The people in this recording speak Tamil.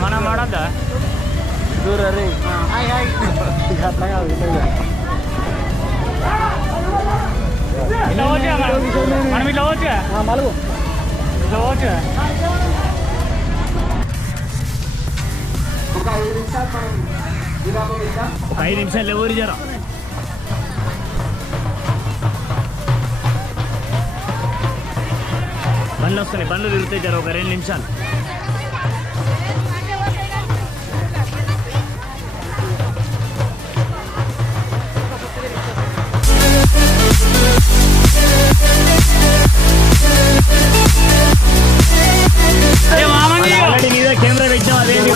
mana mana dah. Dur hari. Hai hai. Lihat tanya kita. Ini lawat ya kan? Mana ini lawat ya? Ah malu. Lawat ya. Bukan ini siapa? Bila pemisah? Bukan ini siapa? Lebur jarak. பண்ணுலும் Shani பண்ணுலும் இருத்தே ஜரோகரேன் நிம்சான்